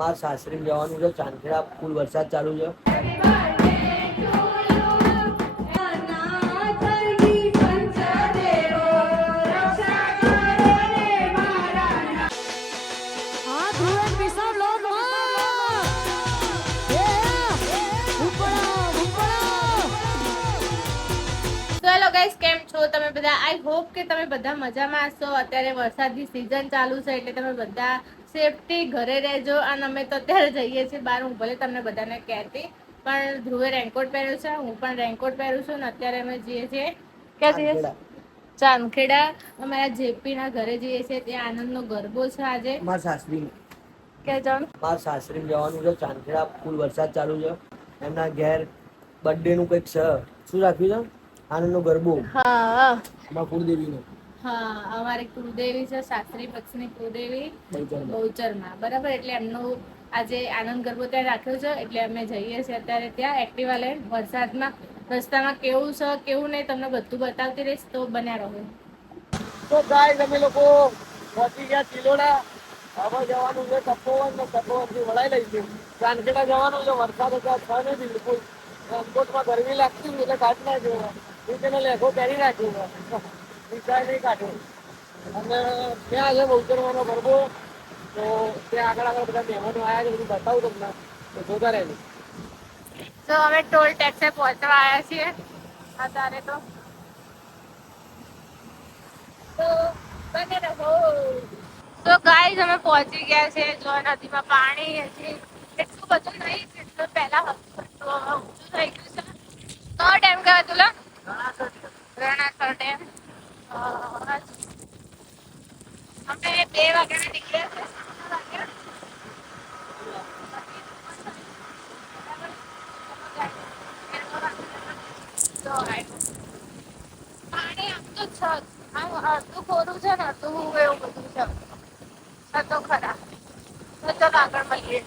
મારા સાસરી જવાનું છે. ચાંદખેડા ફૂલ વરસાદ ચાલુ છે. હેલો ગાઈસ, કેમ છો તમે બધા? આઈ હોપ કે તમે બધા મજામાં હશો. અત્યારે વરસાદની સિઝન ચાલુ છે એટલે તમે બધા સેફટી ઘરે રહેજો. અને અમે તો અત્યારે જઈએ છીએ બહાર. હું ભલે તમને બધાને કહેતી, પણ ધ્રુવે રેનકોટ પહેર્યો છે, હું પણ રેનકોટ પહેરું છું. ને અત્યારે અમે જઈએ છીએ, ક્યાં જઈએ? ચાંદખેડા. અમારા જેપી ના ઘરે જઈએ છીએ. ત્યાં આનંદનો ગરબો છે આજે. મારા સાસરી ક્યાં જવાનું? મારા સાસરી જવાનું છે. ચાંદખેડા ફૂલ વરસાદ ચાલુ છે. એમના ઘેર બર્થડે નું કંઈક છે. શું રાખ્યું છે? આનંદનો ગરબો. હા, અમારા કુળદેવીનો. હા, અમારી કુળદેવી છે સાસરી પક્ષની કુળદેવી બહુચરમાં. બરાબર, એટલે એમનું આજે આનંદ ગરબો ત્યાં રાખ્યો છે. એટલે અમે જઈએ છીએ અત્યારે ત્યાં એક્ટિવા લઈને. વરસાદમાં રસ્તામાં કેવું છે કેવું નહીં તમને બધું બતાવતી રહીશ, તો બન્યા રહો. તો ગાઈસ, અમે લોકો પહોંચી ગયા ચિલોડા. હવે જવાનું છે તપોવન ને તપોવનથી વળાઈ લઈશું. ચાંદખેડા જવાનું છે. વરસાદ હતા છ ને બિલકુલ. રેનકોટમાં ગરમી લાગતી એટલે કાઢ નાખ્યો. નીચેનો લેખો પહેરી રાખ્યો. વિચાર નહીં કાઢ્યો. અને ત્યાં છે બહુચરવાનો ગરબો. તો ત્યાં આગળ બધા મહેમાનો આવ્યા છે. બધું બતાવું તમને, તો જોતા રહેજો. તો અમે ટોલ ટેક્સે પહોંચવા આવ્યા છીએ અત્યારે. તો ગાઈસ, અમે પહોંચી ગયા છે. જો નદીમાં પાણી હજી એટલું બધું નહીં જેટલું પહેલા હતું, તો હવે ઊંચું થઈ ગયું છે. તો ડેમ કહેવાય તુલા? રણાસર ડેમ. અમે 2 વાગ્યાના નીકળ્યા છે. પાણી આમ તો છે, આમ અડધું ખોરું છે ને અડધું એવું બધું છે. તો ખરા. તો ચાલો આગળ મળીએ.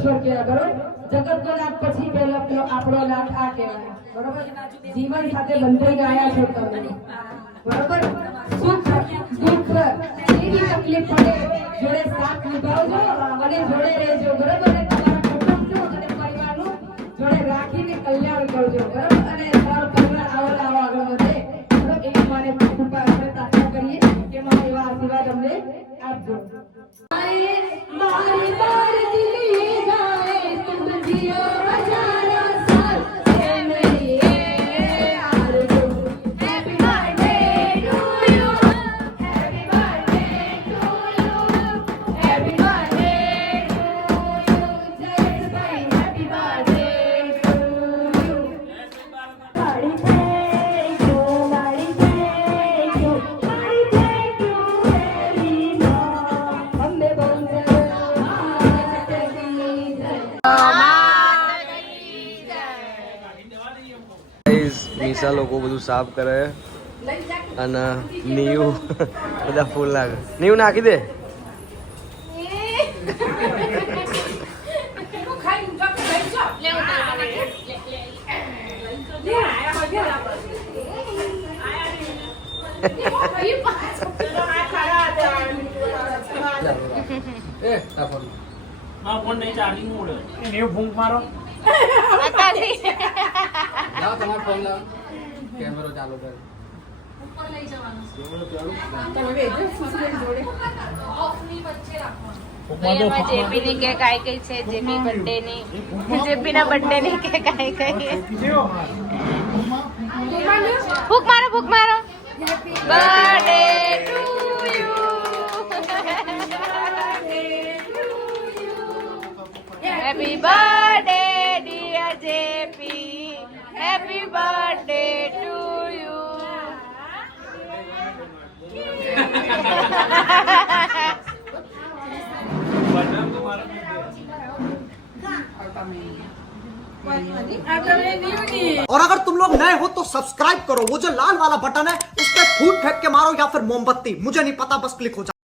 ઈશ્વર કહેવાય, બરોબર? જગતનો નાથ પછી પહેલો આપણો નાથ આ કહેવાય, બરોબર? જીવન સાથે બંધાઈ ગયા છો તમે, બરોબર? સુખ દુઃખ જેવી તકલીફ પડે જોડે સાથ નિભાવજો અને જોડે રહેજો, બરોબર? અને તમારા કુટુંબનું અને પરિવારનું જોડે રાખીને કલ્યાણ કરજો, બરોબર? અને તમારો પરિવાર આવો આગળ વધે, બરોબર? એ મને કૃપા આપણે પ્રાર્થના કરીએ કે મારા એવા આશીર્વાદ અમને આપજો. મારી બાર દિલી જાય તુમ જીઓ હજારો સાલ હે મેરી એ આરज़ू. Happy birthday to you, happy birthday to you, happy birthday to you, Jayeshbhai happy birthday to you. મારી થેન્ક યુ, મારી થેન્ક યુ, મારી થેન્ક યુ વેરી મચ. અમને બહુ નિશા લોકો બધું સાફ કરે અને નીયુ બધા ફૂલ નાખે. નીયુ નાખી દે. ફોન નહીં ચાર્જિંગ મોડ ને ભૂંક મારો લાવો તમારો ફોન લાવો, કેમેરો ચાલુ કરો. જેપી ની કેક આવી ગઈ છે. જેપી બર્થડે ની, જેપી ના બર્થડે ની કેક આવી ગઈ. ભૂખ મારો, ભૂખ મારો. Birthday to you, happy birthday dear JP, happy birthday to you. और अगर तुम लोग नए हो तो सब्सक्राइब करो, वो जो लाल वाला बटन है उस पर फूट फेंक के मारो या फिर मोमबत्ती, मुझे नहीं पता, बस क्लिक हो जाए.